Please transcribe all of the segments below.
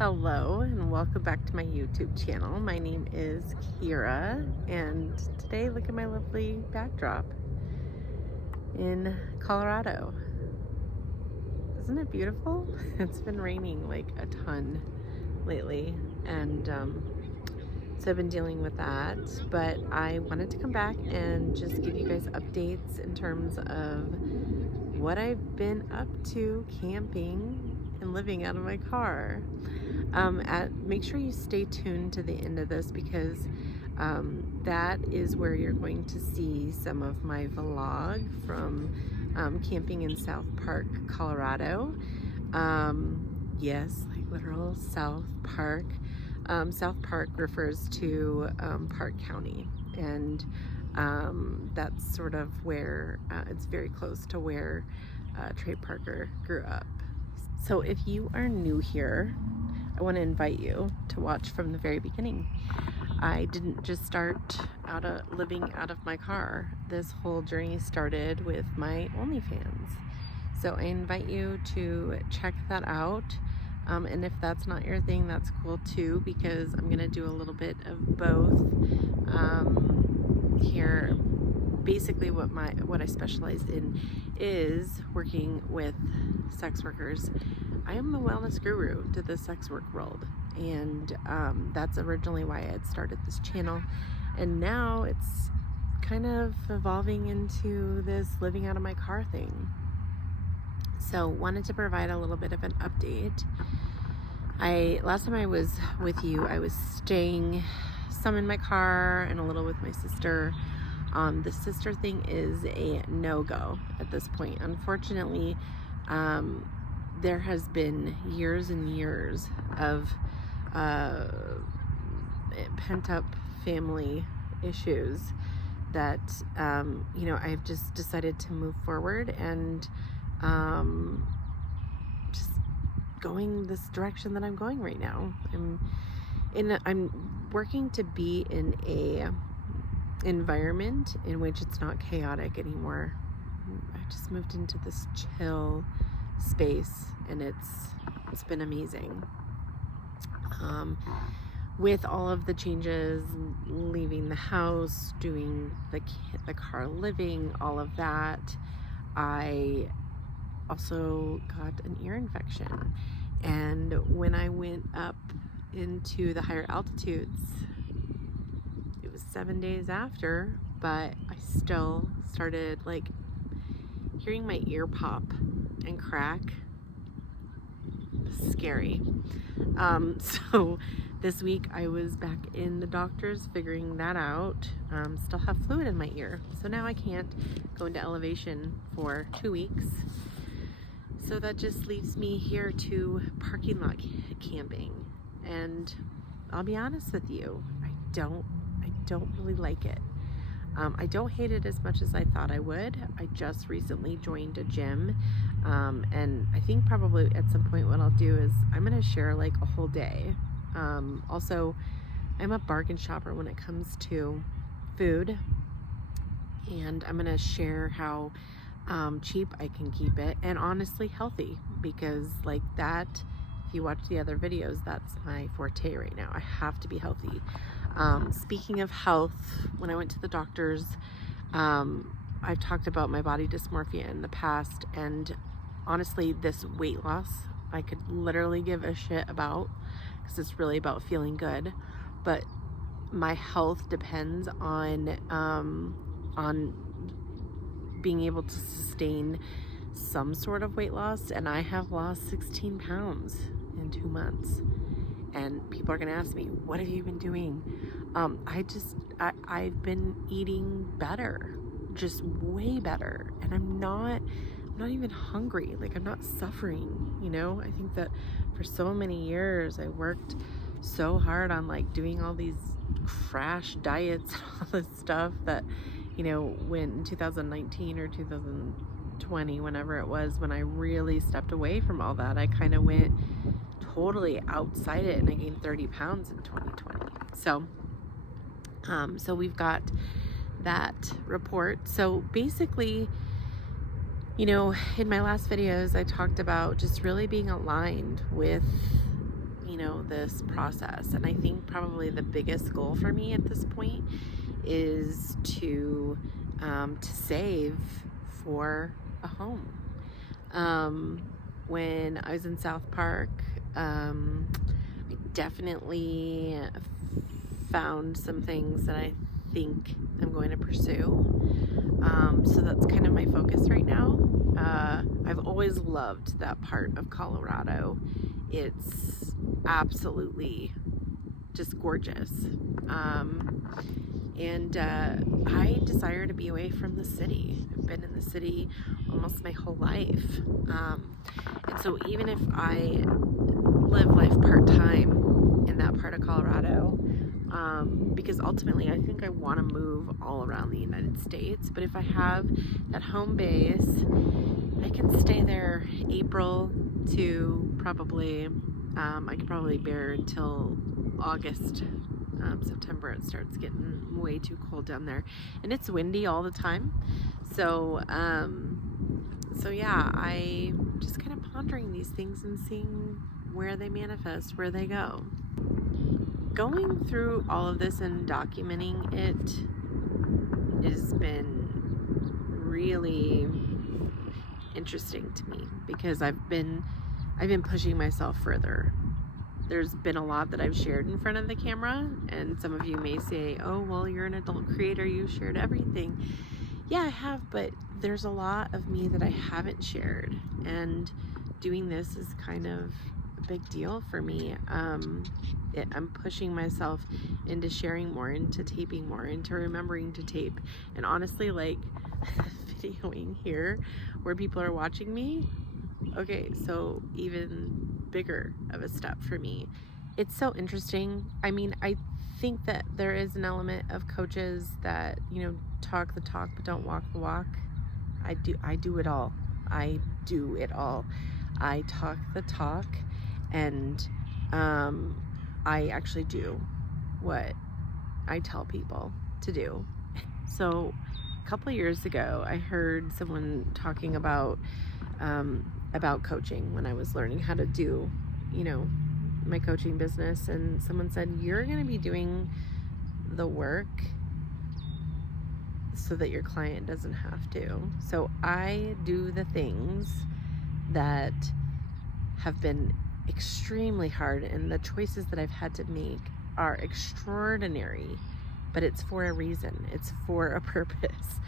Hello and welcome back to my YouTube channel. My name is Kira, and today look at my lovely backdrop in Colorado. Isn't it beautiful? It's been raining like a ton lately, and so I've been dealing with that, but I wanted to come back and just give you guys updates in terms of what I've been up to camping and living out of my car. Make sure you stay tuned to the end of this because that is where you're going to see some of my vlog from camping in South Park, Colorado. Yes, like literal South Park. South Park refers to Park County, and that's sort of where it's very close to where Trey Parker grew up. So if you are new here, I want to invite you to watch from the very beginning. I didn't just start living out of my car. This whole journey started with my OnlyFans. So I invite you to check that out. And if that's not your thing, that's cool too, because I'm gonna do a little bit of both here. Basically what I specialize in is working with sex workers. I am a wellness guru to the sex work world, and that's originally why I had started this channel, and now it's kind of evolving into this living out of my car thing. So wanted to provide a little bit of an update. Last time I was with you, I was staying some in my car and a little with my sister. The sister thing is a no-go at this point. Unfortunately, there has been years and years of pent-up family issues that I've just decided to move forward and just going this direction that I'm going right now. I'm working to be in a environment in which it's not chaotic anymore. I just moved into this chill space, and it's been amazing. With all of the changes, leaving the house, doing the car living, all of that, I also got an ear infection. And when I went up into the higher altitudes, it was 7 days after, but I still started like hearing my ear pop and crack. Scary. So this week I was back in the doctor's figuring that out. Still have fluid in my ear, so now I can't go into elevation for 2 weeks. So that just leaves me here to parking lot camping, and I'll be honest with you, I don't really like it. I don't hate it as much as I thought I would. I just recently joined a gym, and I think probably at some point what I'll do is I'm gonna share like a whole day. Also, I'm a bargain shopper when it comes to food, and I'm gonna share how cheap I can keep it, and honestly healthy, because like that, if you watch the other videos, that's my forte right now. I have to be healthy. Speaking of health, when I went to the doctors, I've talked about my body dysmorphia in the past, and honestly this weight loss I could literally give a shit about, because it's really about feeling good, but my health depends on being able to sustain some sort of weight loss, and I have lost 16 pounds in 2 months. And people are gonna ask me, what have you been doing? I've been eating better, just way better, and I'm not even hungry. Like, I'm not suffering, you know? I think that for so many years I worked so hard on like doing all these crash diets and all this stuff that, you know, when in 2019 or 2020, whenever it was, when I really stepped away from all that, I kind of went totally outside it, and I gained 30 pounds in 2020. So we've got that report. So basically, you know, in my last videos, I talked about just really being aligned with, this process. And I think probably the biggest goal for me at this point is to save for a home. When I was in South Park, I definitely found some things that I think I'm going to pursue. So that's kind of my focus right now. I've always loved that part of Colorado. It's absolutely just gorgeous. And I desire to be away from the city. I've been in the city almost my whole life. And so even if I live life part-time in that part of Colorado, because ultimately I think I want to move all around the United States, but if I have that home base, I can stay there April to probably, I could probably bear until August. September it starts getting way too cold down there, and it's windy all the time. So yeah, I just kind of pondering these things and seeing where they manifest, where they go. Going through all of this and documenting it has been really interesting to me, because I've been pushing myself further. There's been a lot that I've shared in front of the camera, and some of you may say, oh, well, you're an adult creator, you shared everything. Yeah, I have, but there's a lot of me that I haven't shared, and doing this is kind of a big deal for me. I'm pushing myself into sharing more, into taping more, into remembering to tape, and honestly, like, videoing here where people are watching me. Okay, so even bigger of a step for me. It's so interesting. I mean, I think that there is an element of coaches that, talk the talk but don't walk the walk. I do it all. I do it all. I talk the talk, and I actually do what I tell people to do. So a couple years ago, I heard someone talking about coaching when I was learning how to do, my coaching business, and someone said, you're going to be doing the work so that your client doesn't have to. So I do the things that have been extremely hard, and the choices that I've had to make are extraordinary, but it's for a reason. It's for a purpose.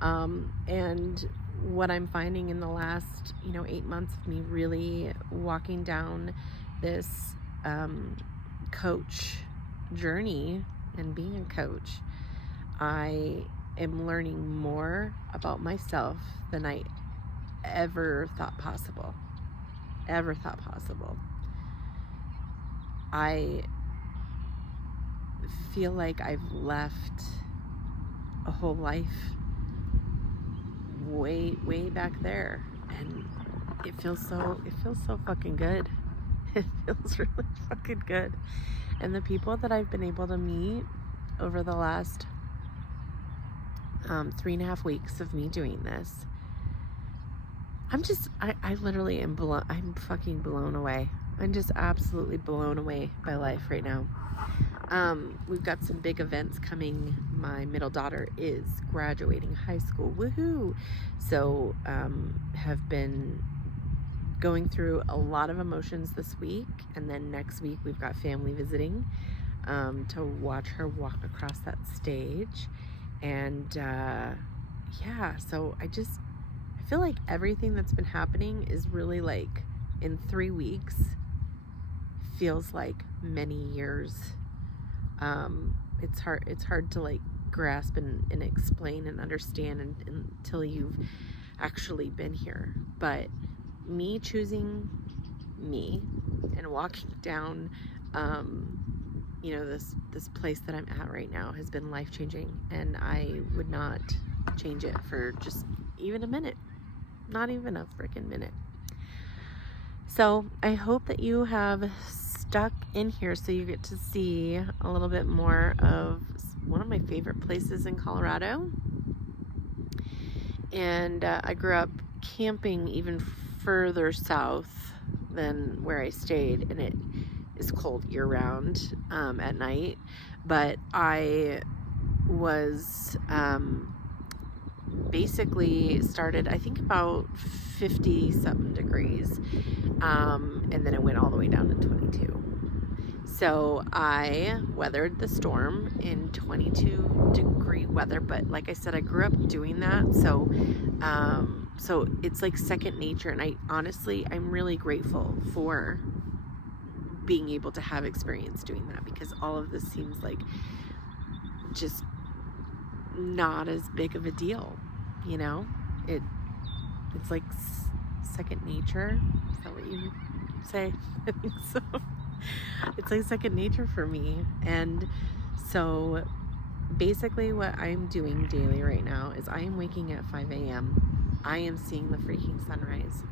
And what I'm finding in the last, 8 months of me really walking down this coach journey and being a coach, I am learning more about myself than I ever thought possible. I feel like I've left a whole life way back there, and it feels so fucking good. It feels really fucking good. And the people that I've been able to meet over the last 3.5 weeks of me doing this, I literally am I'm fucking blown away. I'm just absolutely blown away by life right now. We've got some big events coming. My middle daughter is graduating high school. Woohoo! So, have been going through a lot of emotions this week, and then next week we've got family visiting to watch her walk across that stage. And yeah, so I feel like everything that's been happening is really, like, in 3 weeks feels like many years. It's hard to, like, grasp and explain and understand until you've actually been here. But me choosing me and walking down this place that I'm at right now has been life-changing, and I would not change it for just even a minute. Not even a freaking minute. So I hope that you have stuck in here so you get to see a little bit more of one of my favorite places in Colorado. And I grew up camping even further south than where I stayed, and it is cold year round at night, but I was basically started, I think, about 50 something degrees, and then it went all the way down to 22. So I weathered the storm in 22-degree weather, but like I said, I grew up doing that, so so it's like second nature. And I'm really grateful for being able to have experience doing that, because all of this seems like just not as big of a deal, you know? It's like second nature. Is that what you say? I think so. It's like second nature for me. And so basically what I'm doing daily right now is I am waking at 5 a.m. I am seeing the freaking sunrise.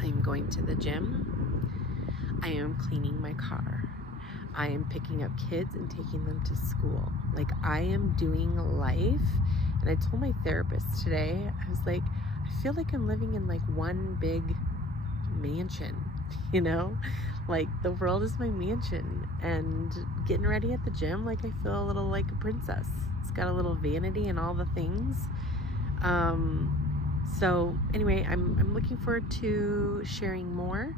I'm going to the gym. I am cleaning my car. I am picking up kids and taking them to school. Like, I am doing life. And I told my therapist today, I was like, I feel like I'm living in like one big mansion, you know? Like, the world is my mansion. And getting ready at the gym, like, I feel a little like a princess. It's got a little vanity and all the things. So anyway, I'm looking forward to sharing more.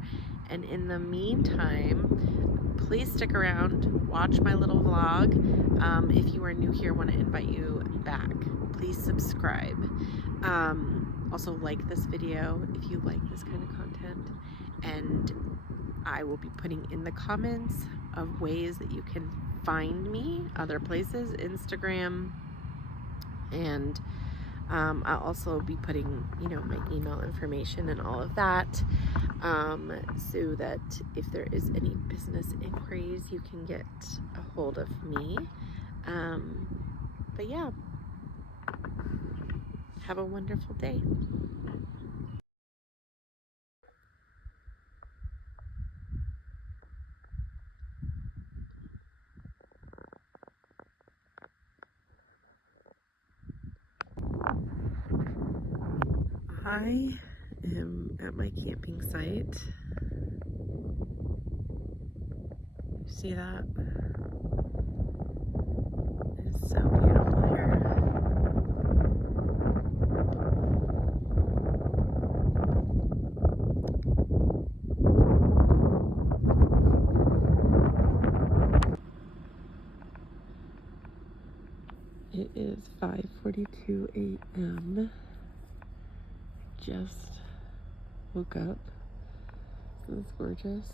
And in the meantime, please stick around, watch my little vlog. If you are new here, I want to invite you back. Please subscribe. Also like this video if you like this kind of content. And I will be putting in the comments of ways that you can find me, other places, Instagram, and I'll also be putting, you know, my email information and all of that, so that if there is any business inquiries, you can get a hold of me. But yeah, have a wonderful day. I am at my camping site. See that? It's so beautiful here. It is 5:42 a.m. Just woke up. It's gorgeous.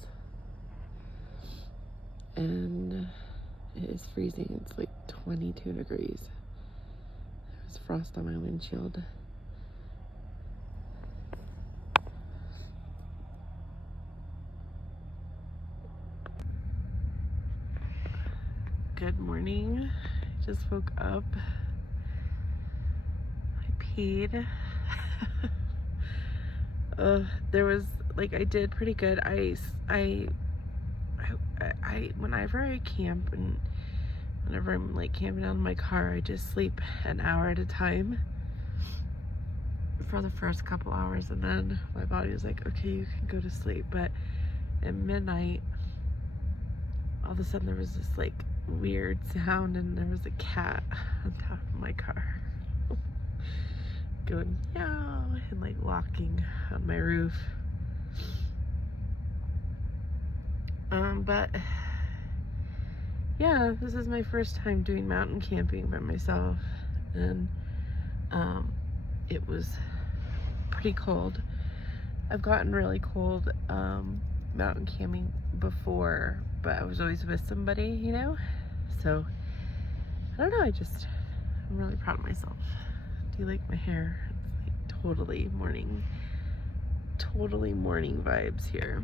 And it is freezing. It's like 22 degrees. There's frost on my windshield. Good morning. I just woke up. I peed. There was, like, I did pretty good. I whenever I camp and whenever I'm like camping out in my car, I just sleep an hour at a time for the first couple hours, and then my body is like, okay, you can go to sleep. But at midnight, all of a sudden there was this like weird sound, and there was a cat on top of my car going meow and like walking on my roof. But yeah, this is my first time doing mountain camping by myself, and it was pretty cold. I've gotten really cold mountain camping before, but I was always with somebody, you know? So I don't know, I'm really proud of myself. Do you like my hair? It's like totally morning vibes here.